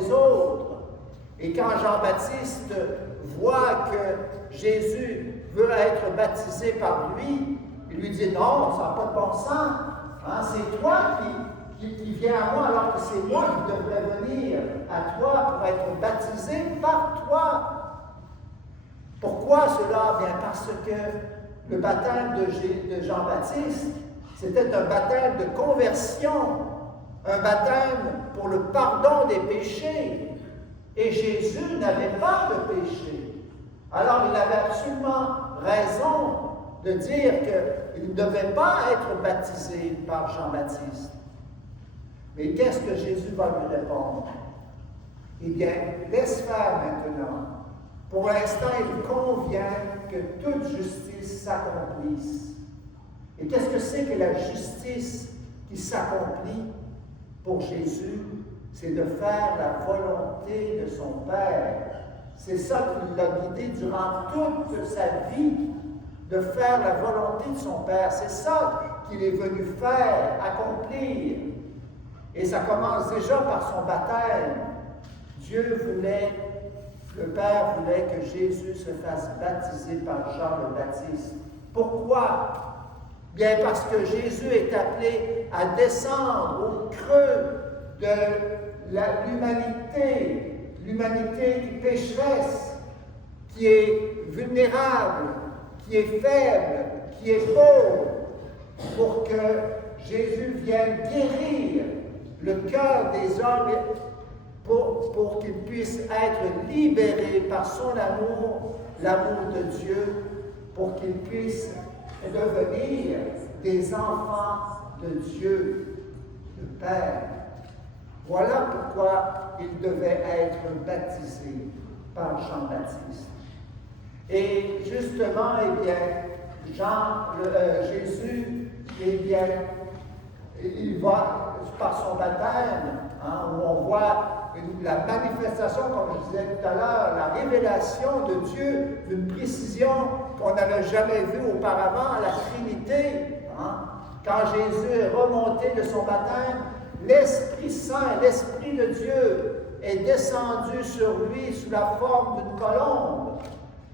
des autres. Et quand Jean-Baptiste voit que Jésus veut être baptisé par lui, il lui dit « Non, ça n'a pas de bon sens. Hein, c'est toi qui viens à moi alors que c'est moi qui devrais venir à toi pour être baptisé par toi. » Pourquoi cela? Bien parce que le baptême de Jean-Baptiste, c'était un baptême de conversion, un baptême pour le pardon des péchés. Et Jésus n'avait pas de péché. Alors il avait absolument raison de dire qu'il ne devait pas être baptisé par Jean-Baptiste. Mais qu'est-ce que Jésus va lui répondre? Eh bien, laisse faire maintenant. Pour l'instant, il convient que toute justice s'accomplisse. Et qu'est-ce que c'est que la justice qui s'accomplit pour Jésus? C'est de faire la volonté de son Père. C'est ça qui l'a guidé durant toute sa vie, de faire la volonté de son Père. C'est ça qu'il est venu faire, accomplir. Et ça commence déjà par son baptême. Le Père voulait que Jésus se fasse baptiser par Jean le Baptiste. Pourquoi? Bien parce que Jésus est appelé à descendre au creux de l'humanité qui pécheresse, qui est vulnérable, qui est faible, qui est pauvre, pour que Jésus vienne guérir le cœur des hommes pour qu'ils puissent être libérés par son amour, l'amour de Dieu, pour qu'ils puissent devenir des enfants de Dieu, le Père. Voilà pourquoi il devait être baptisé par Jean-Baptiste. Et justement, eh bien, Jésus, eh bien, il va par son baptême, hein, où on voit la manifestation, comme je disais tout à l'heure, la révélation de Dieu d'une précision qu'on n'avait jamais vue auparavant, la Trinité. Hein. Quand Jésus est remonté de son baptême, l'Esprit Saint, l'Esprit de Dieu est descendu sur lui sous la forme d'une colombe.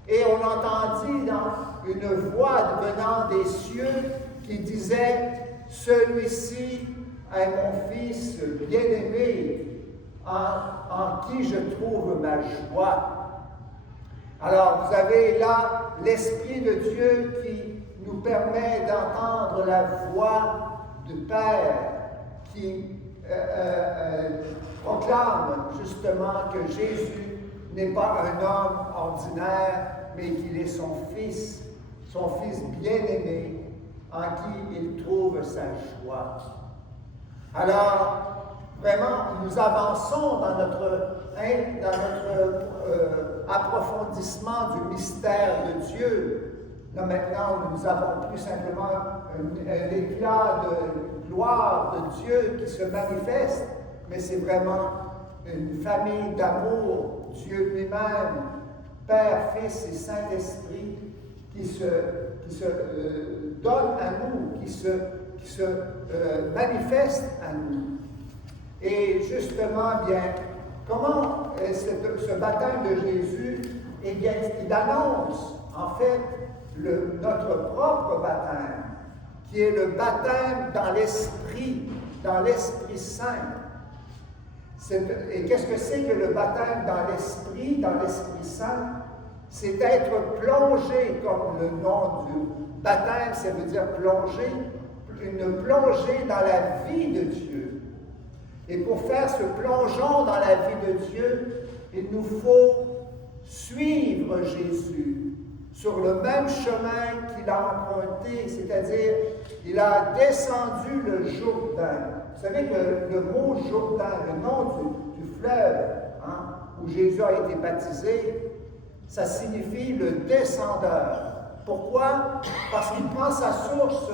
Et on entendit dans une voix venant des cieux qui disait « Celui-ci est mon Fils bien-aimé, en qui je trouve ma joie. » Alors, vous avez là l'Esprit de Dieu qui nous permet d'entendre la voix du Père qui proclame justement que Jésus n'est pas un homme ordinaire, mais qu'il est son Fils bien-aimé, en qui il trouve sa joie. Alors, vraiment, nous avançons dans notre approfondissement du mystère de Dieu. Là, maintenant, nous n'avons plus simplement un éclat de gloire de Dieu qui se manifeste, mais c'est vraiment une famille d'amour, Dieu lui-même, Père, Fils et Saint-Esprit, qui se donne à nous, qui se manifeste à nous. Et justement, bien, comment ce baptême de Jésus, eh bien, il annonce, en fait, notre propre baptême, qui est le baptême dans l'Esprit Saint. Et qu'est-ce que c'est que le baptême dans l'Esprit Saint? C'est être plongé, comme le nom du baptême, ça veut dire plonger, une plongée dans la vie de Dieu. Et pour faire ce plongeon dans la vie de Dieu, il nous faut suivre Jésus sur le même chemin qu'il a emprunté, c'est-à-dire il a descendu le Jourdain. Vous savez que le mot Jourdain, le nom du fleuve, hein, où Jésus a été baptisé, ça signifie le descendeur. Pourquoi? Parce qu'il prend sa source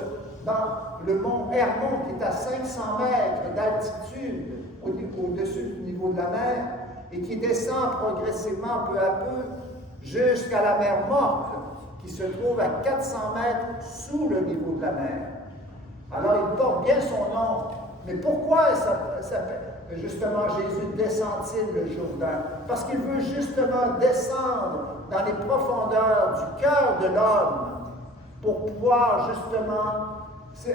dans le mont Hermon, qui est à 500 mètres d'altitude au-dessus du niveau de la mer, et qui descend progressivement peu à peu jusqu'à la mer Morte, qui se trouve à 400 mètres sous le niveau de la mer. Alors, il porte bien son nom. Mais pourquoi justement Jésus descend-il le Jourdain? Parce qu'il veut justement descendre dans les profondeurs du cœur de l'homme pour pouvoir justement,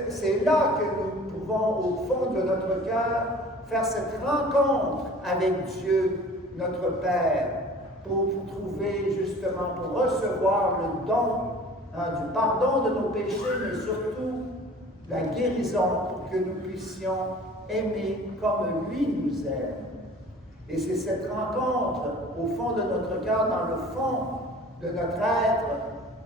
c'est là que nous pouvons au fond de notre cœur faire cette rencontre avec Dieu, notre Père, pour trouver justement, pour recevoir le don du pardon de nos péchés, mais surtout la guérison pour que nous puissions aimer comme lui nous aime. Et c'est cette rencontre au fond de notre cœur, dans le fond de notre être,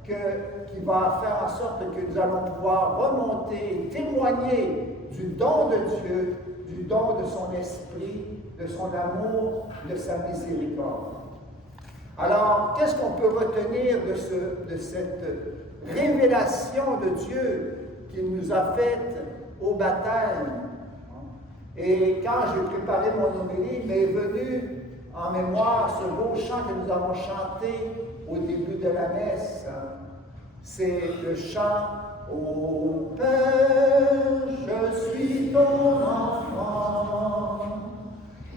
qui va faire en sorte que nous allons pouvoir remonter, témoigner du don de Dieu, du don de son esprit, de son amour, de sa miséricorde. Alors, qu'est-ce qu'on peut retenir de cette révélation de Dieu qu'il nous a faite au baptême? Et quand j'ai préparé mon homélie, m'est venu en mémoire ce beau chant que nous avons chanté au début de la messe. C'est le chant « Ô Père, je suis ton enfant,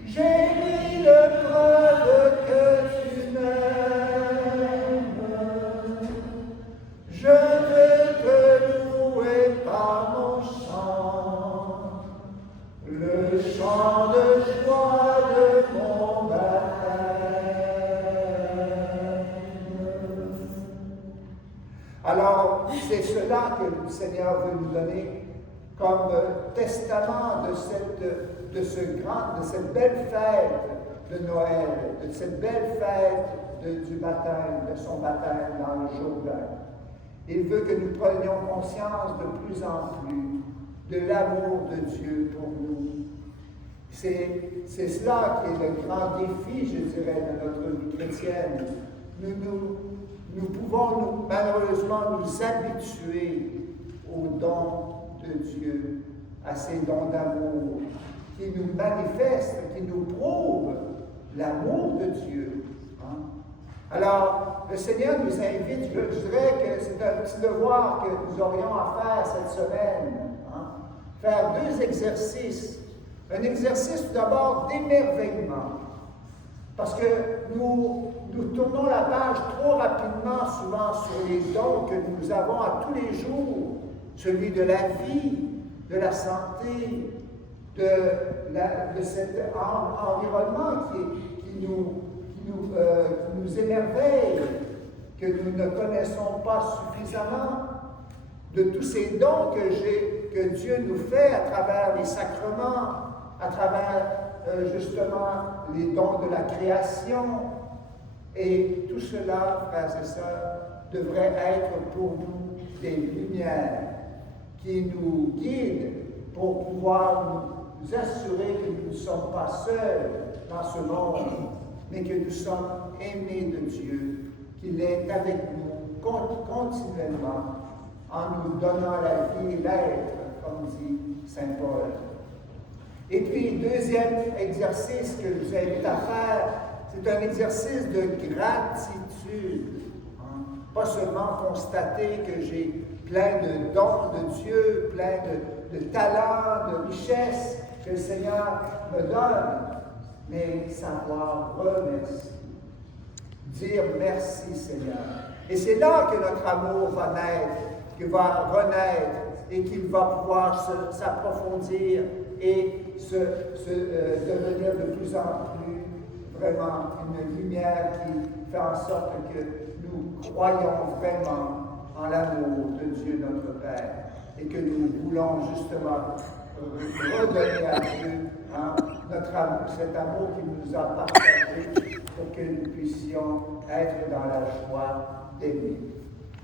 j'ai mis le preuve que tu m'aimes, je veux te louer par mon chant, le chant de joie de mon baptême. » Alors, c'est cela que le Seigneur veut nous donner comme testament de cette belle fête de Noël, de cette belle fête du baptême, de son baptême dans le Jourdain. Il veut que nous prenions conscience de plus en plus de l'amour de Dieu pour nous. C'est cela qui est le grand défi, je dirais, de notre vie chrétienne. Nous pouvons malheureusement nous habituer aux dons de Dieu, à ces dons d'amour qui nous manifestent, qui nous prouvent l'amour de Dieu. Alors, le Seigneur nous invite, je dirais que c'est un petit devoir que nous aurions à faire cette semaine. Faire 2 exercices. Un exercice tout d'abord d'émerveillement. Parce que nous tournons la page trop rapidement, souvent, sur les dons que nous avons à tous les jours. Celui de la vie, de la santé, de cet environnement qui nous émerveille, que nous ne connaissons pas suffisamment, de tous ces dons que Dieu nous fait à travers les sacrements, à travers justement les dons de la création. Et tout cela, frères et sœurs, devrait être pour nous des lumières qui nous guident pour pouvoir nous assurer que nous ne sommes pas seuls dans ce monde, mais que nous sommes aimés de Dieu, qu'il est avec nous continuellement en nous donnant la vie et l'être, comme dit saint Paul. Et puis, 2e exercice que je vous invite à faire, c'est un exercice de gratitude. Pas seulement constater que j'ai plein de dons de Dieu, plein de talents, de richesses que le Seigneur me donne, mais savoir remercier. Dire merci, Seigneur. Et c'est là que notre amour va naître, qu'il va renaître et qu'il va pouvoir s'approfondir et devenir de plus en plus vraiment une lumière qui fait en sorte que nous croyons vraiment en l'amour de Dieu notre Père et que nous voulons justement redonner à Dieu notre amour, cet amour qu'il nous a partagé pour que nous puissions être dans la joie d'aimer.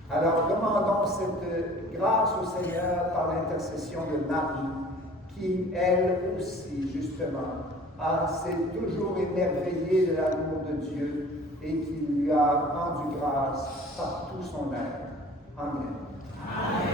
Alors demandons cette grâce au Seigneur par l'intercession de Marie, qui elle aussi justement s'est toujours émerveillée de l'amour de Dieu et qui lui a rendu grâce par tout son être. Amen. Amen.